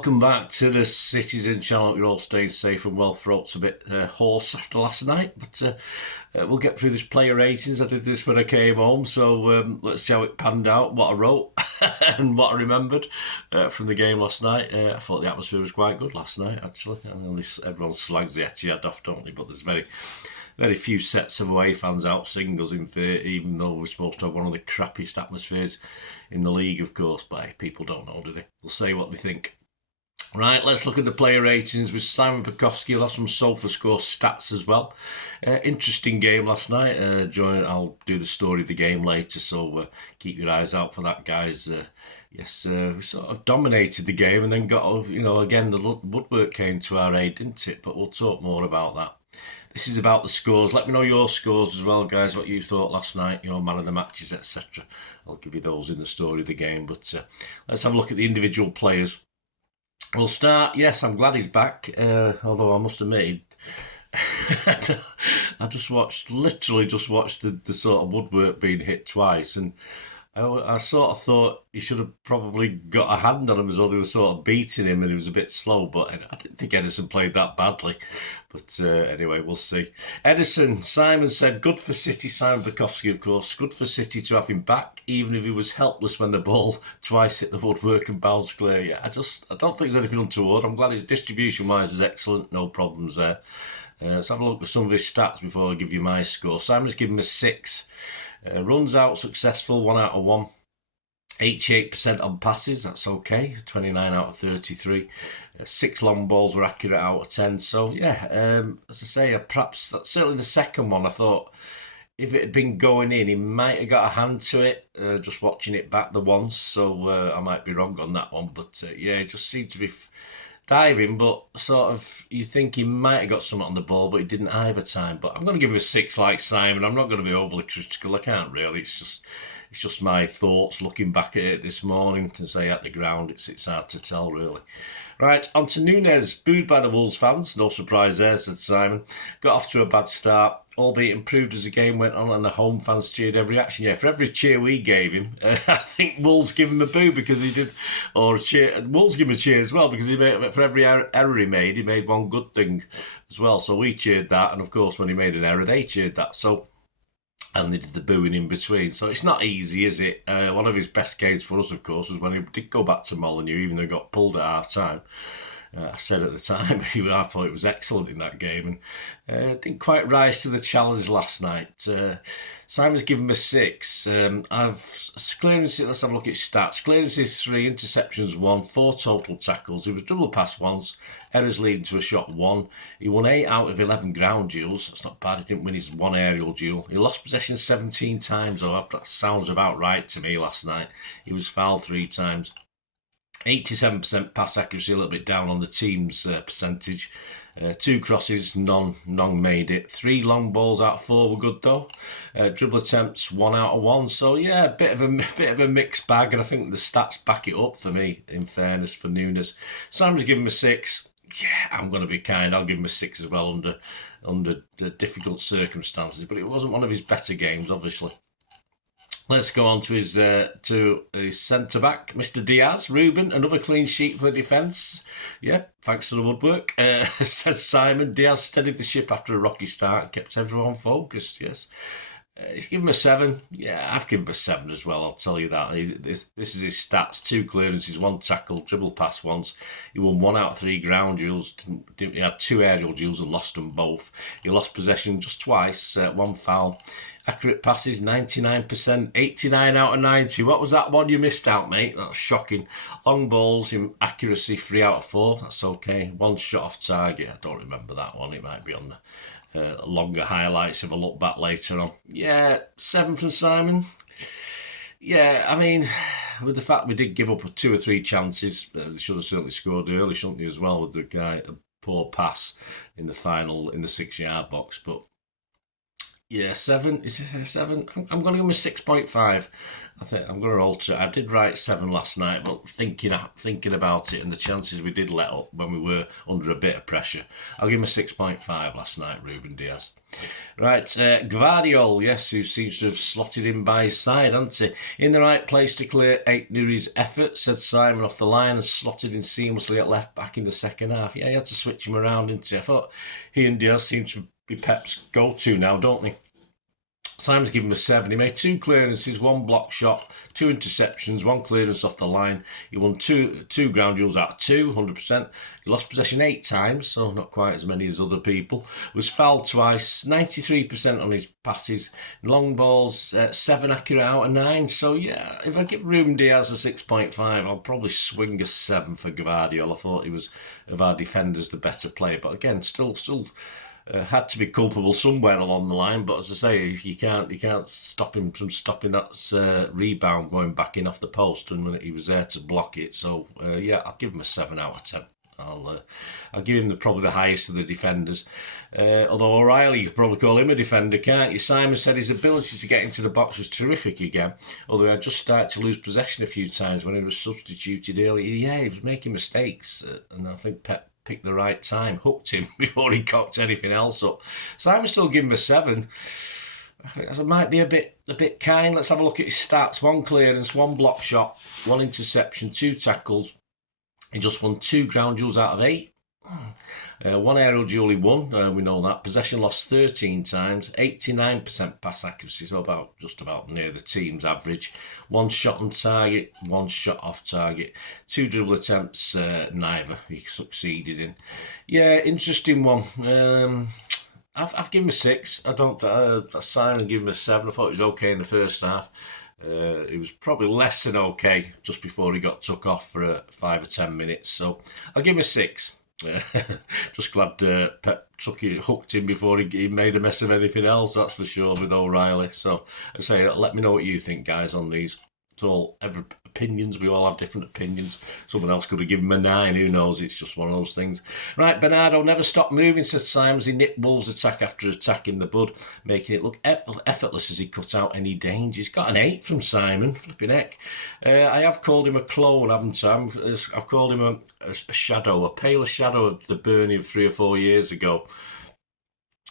welcome back to the Citizen channel. You're all staying safe and well. Throat's a bit hoarse after last night, but we'll get through this player ratings. I did this when I came home, so let's see how it panned out, what I wrote and what I remembered from the game last night. I thought the atmosphere was quite good last night, actually. Everyone slags the Etihad off, don't they? But there's very few sets of away fans out singles in 30, even though we're supposed to have one of the crappiest atmospheres in the league, of course. But hey, people don't know, do they? They'll say what they think. Right, let's look at the player ratings with Simon Bajkowski. Lost some Sofascore stats as well. Interesting game last night. I'll do the story of the game later, so keep your eyes out for that, guys. We sort of dominated the game and then got, again, the woodwork came to our aid, didn't it? But we'll talk more about that. This is about the scores. Let me know your scores as well, guys, what you thought last night, your man of the matches, etc. I'll give you those in the story of the game. But let's have a look at the individual players. We'll start. Yes, I'm glad he's back. Although I must admit, I literally just watched the sort of woodwork being hit twice, and I sort of thought he should have probably got a hand on him as though they were sort of beating him and he was a bit slow, but I didn't think Ederson played that badly. But anyway, we'll see. Ederson, Simon said, good for City. Simon Bajkowski, of course. Good for City to have him back, even if he was helpless when the ball twice hit the woodwork and bounced clear. Yeah, I don't think there's anything untoward. I'm glad his distribution-wise was excellent. No problems there. Let's have a look at some of his stats before I give you my score. Simon's given him a 6. Runs out successful, 1 out of 1. 88% on passes, that's okay. 29 out of 33. 6 long balls were accurate out of 10. So yeah, as I say, perhaps that's certainly the second one. I thought if it had been going in, he might have got a hand to it. Just watching it back the once, so I might be wrong on that one. But yeah, it just seemed to be diving, but sort of you think he might have got something on the ball, but he didn't either time. But I'm going to give him a 6 like Simon. I'm not going to be overly critical. I can't really. It's just my thoughts looking back at it this morning. To say at the ground, it's hard to tell really. Right, on to Nunes, booed by the Wolves fans. No surprise there, said Simon. Got off to a bad start, albeit improved as the game went on and the home fans cheered every action. Yeah, for every cheer we gave him, I think Wolves give him a boo because he did, or Wolves give him a cheer as well because for every error he made one good thing as well. So we cheered that, and of course when he made an error, they cheered that. So, and they did the booing in between. So it's not easy, is it? One of his best games for us, of course, was when he did go back to Molineux, even though he got pulled at half-time. I said at the time, I thought it was excellent in that game and didn't quite rise to the challenge last night. Simon's given him a 6. Clearances, let's have a look at stats. Clearances 3, interceptions 1, 4 total tackles. He was double passed once, errors leading to a shot 1. He won 8 out of 11 ground duels. That's not bad. He didn't win his 1 aerial duel. He lost possession 17 times. Oh, that sounds about right to me last night. He was fouled 3 times. 87% pass accuracy, a little bit down on the team's percentage. 2 crosses, none made it. 3 long balls out of 4 were good though. Dribble attempts, 1 out of 1. So yeah, a bit of a mixed bag, and I think the stats back it up for me. In fairness, for Nunes, Simon's given him a 6. Yeah, I'm going to be kind. I'll give him a 6 as well under the difficult circumstances. But it wasn't one of his better games, obviously. Let's go on to his centre-back, Mr. Dias. Ruben, another clean sheet for the defence. Yeah, thanks to the woodwork, says Simon. Dias steadied the ship after a rocky start and kept everyone focused, yes. He's given him a 7. Yeah, I've given him a 7 as well, I'll tell you that. This is his stats. 2 clearances, 1 tackle, dribble pass once. He won 1 out of 3 ground duels. He had 2 aerial duels and lost them both. He lost possession just twice, 1 foul. Accurate passes, 99%, 89 out of 90. What was that one you missed out, mate? That's shocking. Long balls, in accuracy, 3 out of 4. That's okay. 1 shot off target. I don't remember that one. It might be on the longer highlights if I look back later on. Yeah, 7 from Simon. Yeah, I mean, with the fact we did give up 2 or 3 chances, they should have certainly scored early, shouldn't they, as well, with the guy, a poor pass in the final, in the 6-yard box. But Yeah, 7. Is it 7? I'm going to give him a 6.5. I think I'm going to alter it. I did write 7 last night, but thinking about it and the chances we did let up when we were under a bit of pressure, I'll give him a 6.5 last night, Ruben Dias. Right, Gvardiol, yes, who seems to have slotted in by his side, hasn't he? In the right place to clear Nunes' effort, said Simon off the line and slotted in seamlessly at left back in the second half. Yeah, he had to switch him around, didn't he? I thought he and Diaz seem to be Pep's go-to now, don't they? Simon's given him a 7. He made 2 clearances, 1 block shot, 2 interceptions, 1 clearance off the line. He won two ground duels out of 2, 100%. He lost possession 8 times, so not quite as many as other people. Was fouled twice, 93% on his passes. Long balls, 7 accurate out of 9. So yeah, if I give Ruben Dias a 6.5, I'll probably swing a 7 for Gvardiol. I thought he was, of our defenders, the better player. But again, still had to be culpable somewhere along the line, but as I say, you can't stop him from stopping that rebound going back in off the post, and he was there to block it. So yeah, I'll give him a 7 out of 10. I'll give him probably the highest of the defenders. Although O'Reilly, you could probably call him a defender, can't you? Simon said his ability to get into the box was terrific again, although he had just started to lose possession a few times when he was substituted early. Yeah, he was making mistakes, and I think Pep picked the right time, hooked him before he cocked anything else up. Simon still give him a 7. I think that might be a bit kind. Let's have a look at his stats. 1 clearance, 1 block shot, 1 interception, 2 tackles. He just won 2 ground duels out of 8. 1 aerial duel he won, we know that. Possession lost 13 times, 89% pass accuracy, so just about near the team's average. 1 shot on target, 1 shot off target. 2 dribble attempts, neither he succeeded in. Yeah, interesting one. I've given him a 6. I don't. Simon gave him a 7. I thought he was okay in the first half. He was probably less than okay just before he got took off for 5 or 10 minutes. So I'll give him a 6. Just glad Pep hooked him before he made a mess of anything else, that's for sure, with O'Reilly. So I say, let me know what you think, guys, on these. It's all opinions. We all have different opinions. Someone else could have given him a 9. Who knows? It's just one of those things. Right, Bernardo never stopped moving, says Simons. He nipped Wolves' attack after attack in the bud, making it look effortless as he cut out any danger. He's got an 8 from Simon. Flipping heck. I have called him a clone, haven't I? I've called him a shadow, a paler shadow of the Burnley of 3 or 4 years ago.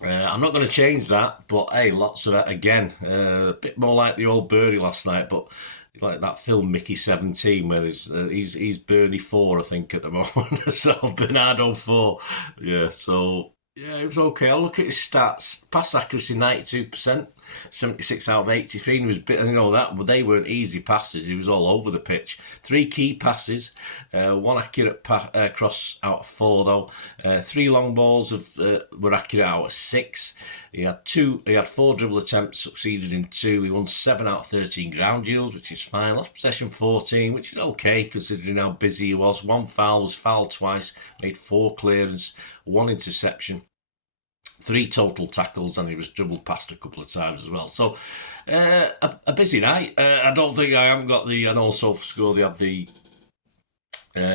I'm not going to change that, but hey, lots of it again. A bit more like the old Burnley last night, but like that film Mickey 17, where he's Burnley 4, I think, at the moment. So Bernardo 4, yeah. So yeah, it was okay. I'll look at his stats. Pass accuracy 92%, 76 out of 83. And he was that, but they weren't easy passes. He was all over the pitch. 3 key passes, 1 accurate cross out of 4 though. 3 long balls were accurate out of 6. He had 4 dribble attempts, succeeded in 2. He won 7 out of 13 ground duels, which is fine. Lost possession 14, which is okay considering how busy he was. 1 foul, was fouled twice, made 4 clearance, 1 interception, 3 total tackles, and he was dribbled past a couple of times as well. So a busy night. I don't think I haven't got the. I know Sofascore, they have the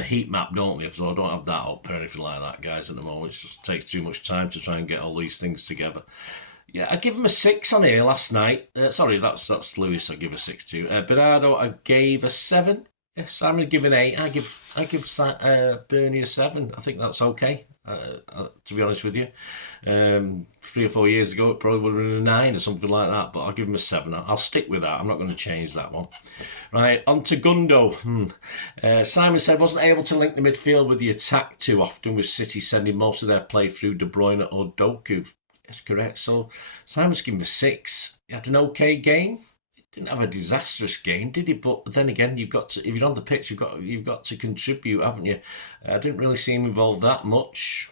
heat map, don't they? So I don't have that up or anything like that, guys, at the moment. It just takes too much time to try and get all these things together. Yeah, I give him a 6 on here last night. Sorry, that's Lewis. I give a 6 to. Bernardo, I gave a 7. Yes, Simon give an 8. I give Bernie a 7. I think that's okay. To be honest with you, 3 or 4 years ago it probably would have been a 9 or something like that, but I'll give him a 7. I'll stick with that. I'm not going to change that one. Right, on to Gundo. Simon said wasn't able to link the midfield with the attack too often, with City sending most of their play through De Bruyne or Doku. That's correct. So Simon's given him a 6. He had an okay game. Didn't have a disastrous game, did he? But then again, you've got to, if you're on the pitch, you've got to contribute, haven't you? I didn't really see him involved that much.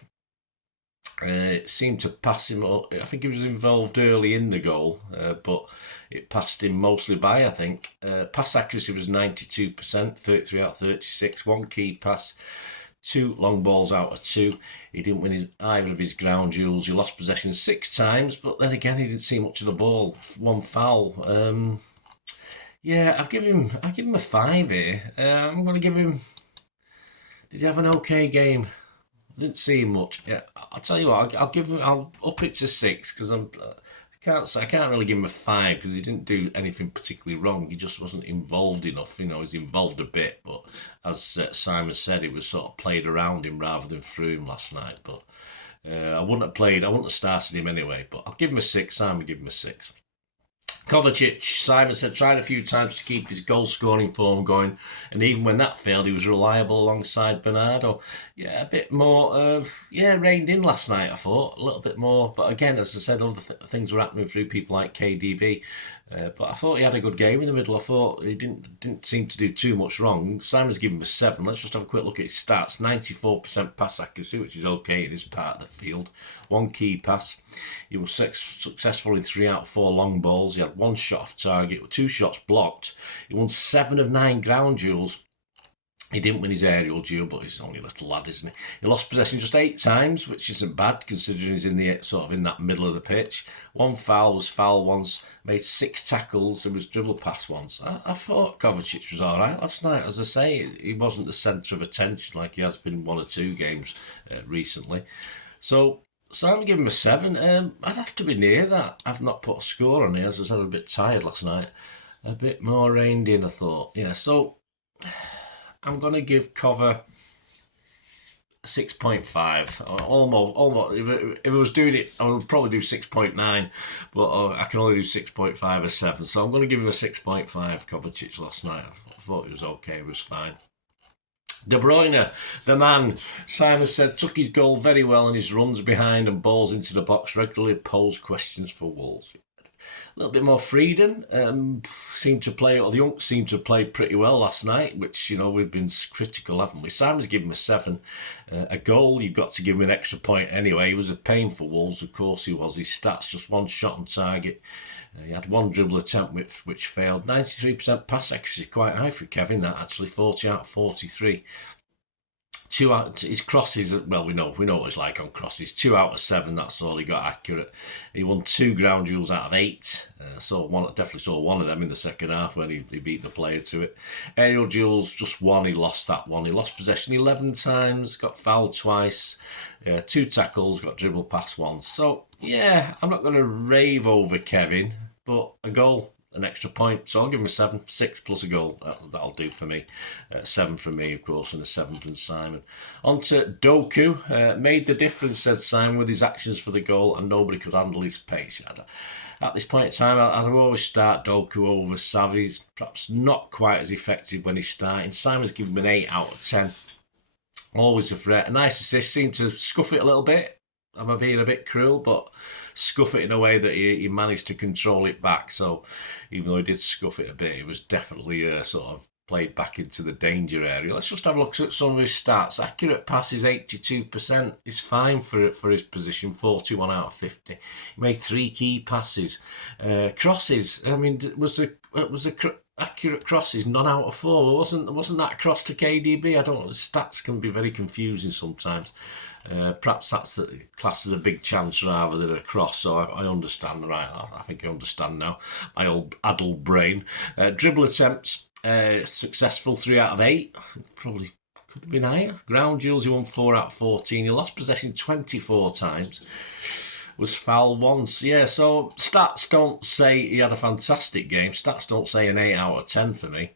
It seemed to pass him. I think he was involved early in the goal, but it passed him mostly by, I think. Pass accuracy was 92%, 33 out of 36. 1 key pass, 2 long balls out of 2. He didn't win either of his ground duels. He lost possession 6 times, but then again, he didn't see much of the ball. 1 foul. Yeah, I'll give him a 5 here. I'm going to give him. Did he have an okay game? I didn't see him much. Yeah, I'll tell you what. I'll up it to 6 because I'm I can't really give him a 5 because he didn't do anything particularly wrong. He just wasn't involved enough. He's involved a bit, but as Simon said, it was sort of played around him rather than through him last night. But I wouldn't have started him anyway. But I'll give him a 6. Simon give him a 6. Kovacic, Simon said, tried a few times to keep his goal scoring form going, and even when that failed, he was reliable alongside Bernardo. Yeah, a bit more, reined in last night, I thought, a little bit more. But again, as I said, other things were happening through people like KDB. But I thought he had a good game in the middle. I thought he didn't seem to do too much wrong. Simon's given him a 7. Let's just have a quick look at his stats. 94% pass accuracy, which is okay in his part of the field. 1 key pass. He was successful in 3 out of 4 long balls. He had 1 shot off target, 2 shots blocked. He won 7 of 9 ground duels. He didn't win his aerial duel, but he's only a little lad, isn't he? He lost possession just 8 times, which isn't bad considering he's in that middle of the pitch. 1 foul, was foul once, made 6 tackles, and was dribble pass once. I thought Kovacic was all right last night. As I say, he wasn't the centre of attention like he has been in 1 or 2 games recently. So Simon gave him a 7. I'd have to be near that. I've not put a score on here, as I said, I was a bit tired last night. A bit more reined in, I thought. Yeah, so I'm going to give Cover 6.5. Almost. If I was doing it, I would probably do 6.9, but I can only do 6.5 or 7. So I'm going to give him a 6.5. Kovacic last night. I thought it was okay. It was fine. De Bruyne, the man, Simon said, took his goal very well and his runs behind and balls into the box regularly posed questions for Wolves. A little bit more freedom. The Unks seemed to have played pretty well last night, which, we've been critical, haven't we? Simon's given him a 7. A goal, you've got to give him an extra point anyway. He was a pain for Wolves, of course he was. His stats, just 1 shot on target. He had 1 dribble attempt which failed. 93% pass accuracy, quite high for Kevin, that actually, 40 out of 43. His crosses, well, we know what it's like on crosses. 2 out of 7, that's all he got accurate. He won 2 ground duels out of 8. Definitely saw 1 of them in the second half when he beat the player to it. Aerial duels, just 1, he lost that 1. He lost possession 11 times, got fouled twice, 2 tackles, got dribble pass once. So, yeah, I'm not going to rave over Kevin, but a goal, an extra point. So I'll give him a 7. 6 plus a goal. That'll do for me. 7 from me, of course, and a 7 from Simon. On to Doku. Made the difference, said Simon, with his actions for the goal, and nobody could handle his pace. At this point in time, I'd always start Doku over Savvy. He's perhaps not quite as effective when he's starting. Simon's given him an 8 out of 10. Always a threat. A nice assist. Seemed to scuff it a little bit. Am I being a bit cruel? But scuff it in a way that he managed to control it back. So even though he did scuff it a bit, it was definitely sort of played back into the danger area. Let's just have a look at some of his stats. Accurate passes, 82%. Is fine for his position, 41 out of 50. He made 3 key passes. Crosses, I mean, was the accurate crosses none out of 4? Wasn't that cross to KDB? I don't know. The stats can be very confusing sometimes. Perhaps that's the class as a big chance rather than a cross, so I understand, right? I think I understand now. My old addled brain. Dribble attempts, successful 3 out of 8. Probably could have been higher. Ground duels, he won 4 out of 14. He lost possession 24 times. Was fouled once. Yeah, so stats don't say he had a fantastic game. Stats don't say an 8 out of 10 for me.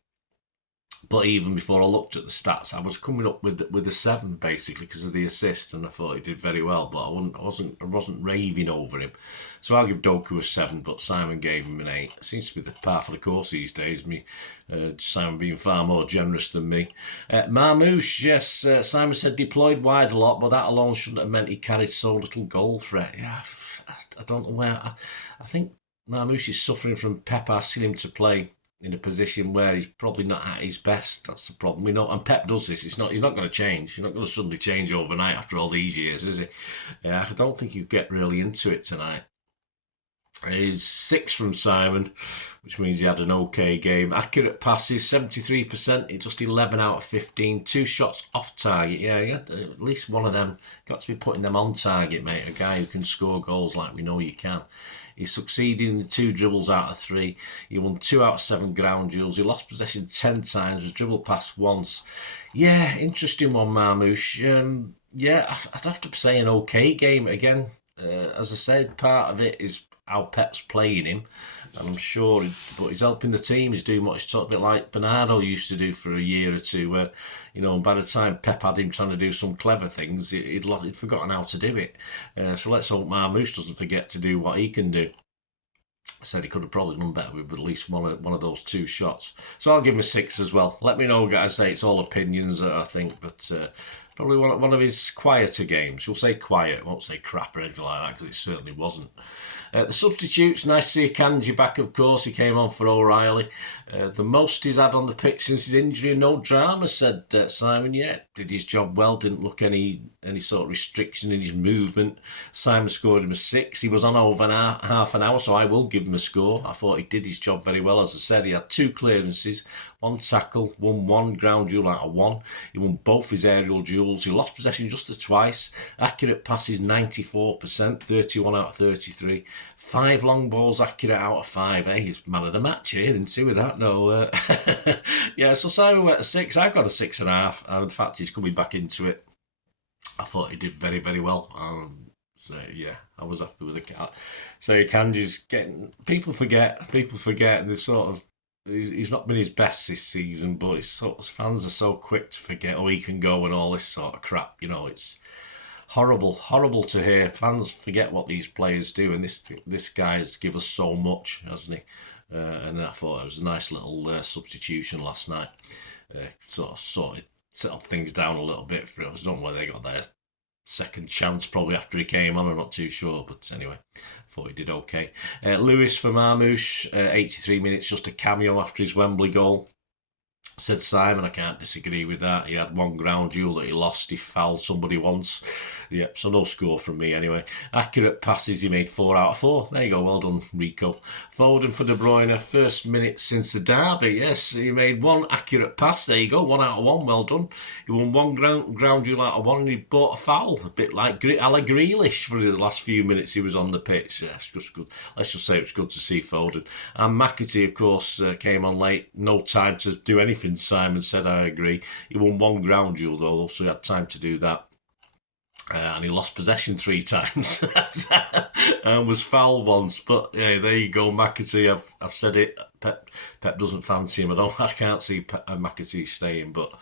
But even before I looked at the stats, I was coming up with a 7 basically because of the assist, and I thought he did very well. But I wasn't raving over him, so I'll give Doku a 7. But Simon gave him an 8. It seems to be the par for the course these days. Simon being far more generous than me. Marmush, yes, Simon said deployed wide a lot, but that alone shouldn't have meant he carried so little goal threat. Yeah, I don't know where. I think Marmush is suffering from Pep asking him to play in a position where he's probably not at his best. That's the problem. We know, and Pep does this. He's not going to change. He's not going to suddenly change overnight after all these years, is he? I don't think he'll get really into it tonight. He's 6 from Simon, which means he had an okay game. Accurate passes, 73%. Just 11 out of 15. 2 shots off target. Yeah, he had at least one of them. Got to be putting them on target, mate. A guy who can score goals like we know you can. He succeeded in 2 dribbles out of 3. He won 2 out of 7 ground duels. He lost possession 10 times. Was dribbled past once. Yeah, interesting one, Marmush. I'd have to say an okay game again. As I said, part of it is how Pep's playing him, and I'm sure, but he's helping the team. He's doing what he's taught, a bit like Bernardo used to do for a year or two, where, by the time Pep had him trying to do some clever things, he'd forgotten how to do it. So let's hope Marmush doesn't forget to do what he can do. I said he could have probably done better with at least one of those 2 shots. So I'll give him a 6 as well. Let me know, guys. Say it's all opinions, I think, but probably one of his quieter games. We'll say quiet, won't say crap or anything like that, because it certainly wasn't. The substitutes, nice to see Kanji back, of course. He came on for O'Reilly. The most he's had on the pitch since his injury, no drama, said Simon. Yeah, did his job well, didn't look any sort of restriction in his movement. Simon scored him a 6. He was on over half an hour, so I will give him a score. I thought he did his job very well. As I said, he had 2 clearances, 1 tackle, won 1 ground duel out of 1. He won both his aerial duels. He lost possession just twice. Accurate passes 94%, 31 out of 33. 5 long balls accurate out of 5. He's man of the match here, didn't see with that. No, yeah. So Simon went a 6. I got a 6.5. And in fact, he's coming back into it. I thought he did very, very well. So yeah, I was happy with the cat. So you can just people forget, and they sort of. He's not been his best this season, but his fans are so quick to forget. Oh, he can go and all this sort of crap. It's horrible to hear. Fans forget what these players do, and this guy's give us so much, hasn't he? And I thought it was a nice little substitution last night. Sort of settled things down a little bit for us. I don't know whether they got their second chance probably after he came on. I'm not too sure, but anyway, I thought he did okay. Lewis for Marmush, 83 minutes, just a cameo after his Wembley goal. Said Simon, I can't disagree with that. He had 1 ground duel that he lost. He fouled somebody once. Yep, so no score from me anyway. Accurate passes, he made 4 out of 4. There you go, well done, Rico. Foden for De Bruyne, first minute since the derby. Yes, he made 1 accurate pass. There you go, 1 out of 1, well done. He won 1 ground duel out of 1, and he bought a foul, a bit like a la Grealish for the last few minutes he was on the pitch. Yeah, it's just good. Let's just say it was good to see Foden. And McAtee, of course, came on late. No time to do anything. Simon said, I agree. He won 1 ground duel though, so he had time to do that. And he lost possession 3 times and was fouled once. But yeah, there you go, McAtee. I've said it. Pep doesn't fancy him. I can't see McAtee staying, but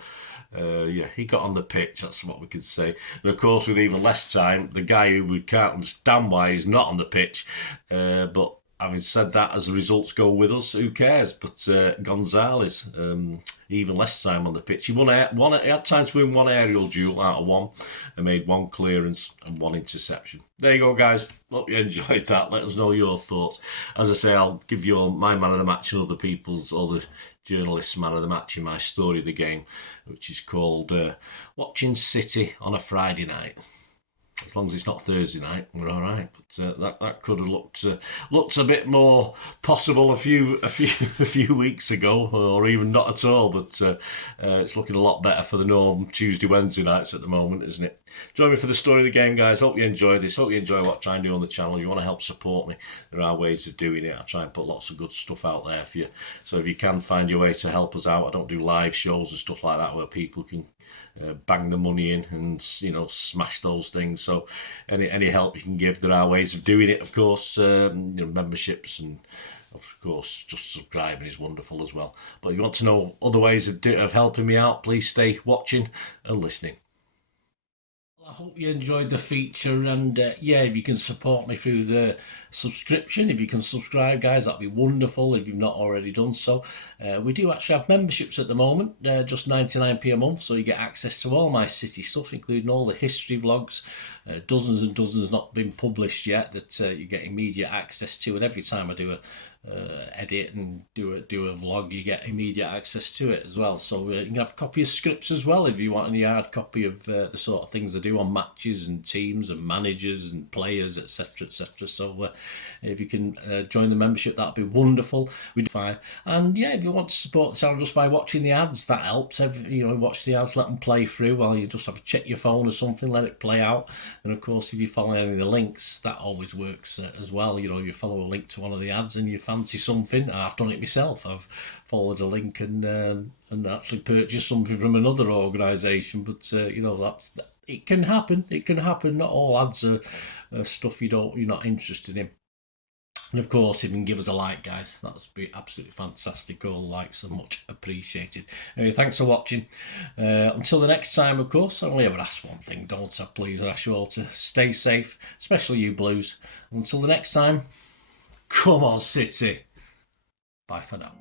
yeah, he got on the pitch. That's what we could say. And of course, with even less time, the guy who we can't understand why he's not on the pitch, but having said that, as the results go with us, who cares? But Gonzalez, even less time on the pitch. He had time to win 1 aerial duel out of 1 and made 1 clearance and 1 interception. There you go, guys. Hope you enjoyed that. Let us know your thoughts. As I say, I'll give you my man of the match and other journalists' man of the match in my story of the game, which is called Watching City on a Friday Night. As long as it's not Thursday night, we're all right. But that could have looked a bit more possible a few weeks ago, or even not at all. But it's looking a lot better for the norm Tuesday, Wednesday nights at the moment, isn't it? Join me for the story of the game, guys. Hope you enjoy this. Hope you enjoy what I try and do on the channel. If you want to help support me, there are ways of doing it. I try and put lots of good stuff out there for you. So if you can find your way to help us out, I don't do live shows and stuff like that where people can bang the money in and smash those things. So any help you can give, there are ways of doing it. Of course, memberships, and of course just subscribing is wonderful as well. But if you want to know other ways of helping me out, please stay watching and listening. I hope you enjoyed the feature, and yeah, if you can support me through the subscription, if you can subscribe, guys, that'd be wonderful if you've not already done so. We do actually have memberships at the moment, just 99p a month, so you get access to all my City stuff, including all the history vlogs, dozens and dozens not been published yet, that you get immediate access to, and every time I do a edit and do a vlog, you get immediate access to it as well. So you can have a copy of scripts as well if you want any hard copy of the sort of things I do on matches and teams and managers and players, etc, etc. So if you can join the membership, that'd be wonderful. We do fine. And yeah, if you want to support the channel just by watching the ads, that helps. Watch the ads, let them play through while you just have to check your phone or something, let it play out. And of course, if you follow any of the links, that always works as well. You follow a link to one of the ads and you fancy something. I've done it myself. I've followed a link and actually purchased something from another organisation. But it can happen. It can happen. Not all ads are stuff you're not interested in. And of course, even give us a like, guys. That would be absolutely fantastic. All likes are much appreciated. Anyway, thanks for watching. Until the next time, of course, I only ever ask one thing, don't I? Please, I ask you all to stay safe, especially you Blues. Until the next time, come on, City. Bye for now.